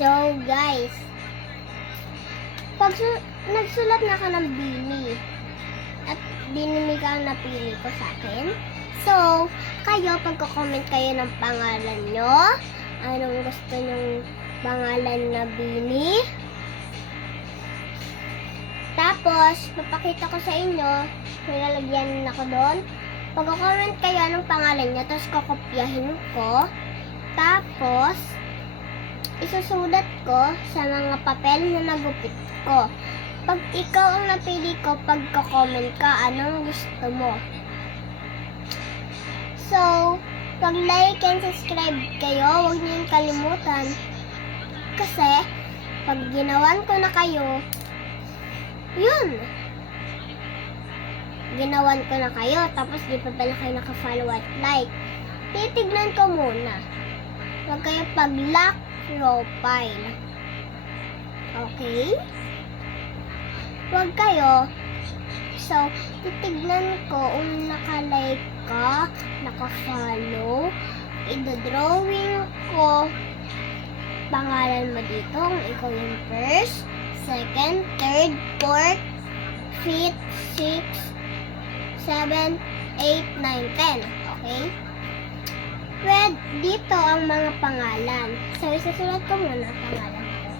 So, guys, pag nagsulat na ka ng Bini at Bini ka ang napili ko sa akin, so, kayo, pagko-comment kayo ng pangalan nyo, anong gusto nyong pangalan na Bini. Tapos, papakita ko sa inyo, may lalagyan ako doon. Pagko-comment kayo anong pangalan nyo, tapos kokopyahin ko. Tapos, isusulat ko sa mga papel na nagupit ko. Pag ikaw ang napili ko, pagko-comment ka, anong gusto mo. So, pag like and subscribe kayo, huwag niyo yung kalimutan. Kasi, pag ginawan ko na kayo, yun. Ginawan ko na kayo, tapos di pa pala kayo naka-follow at like. Titignan ko muna. Huwag kayo pag-lock profile. Okay? Huwag kayo. So, titignan ko kung naka-like ka, naka-follow. Ida-drawing ko pangalan mo dito kung ikaw yung first, second, third, fourth, fifth, sixth, 7, 8, 9, 10. Okay? Red, dito ang mga pangalan. So, isasulat ko muna ang pangalan ko.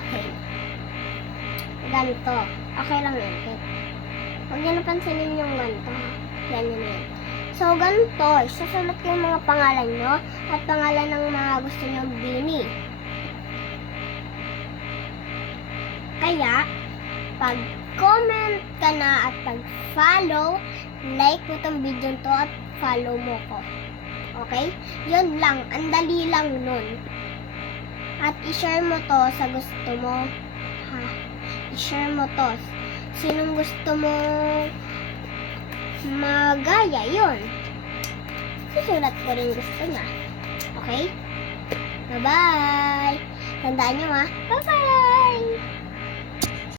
Okay. Ganito. Okay lang yan. Huwag niyo napansinin yung ganito. Yan yun. So, ganito. Isasulat ko yung mga pangalan nyo at pangalan ng mga gusto nyo Bini. Kaya, pag-comment ka na at pag-follow, like mo itong video to at follow mo ko. Okay? Yun lang. Ang dali lang nun. At i-share mo to sa gusto mo. Ha? I-share mo to. Sinong gusto mo magaya, yun. Susulat ko rin gusto niya. Okay? Bye-bye! Tandaan nyo ha. Bye-bye!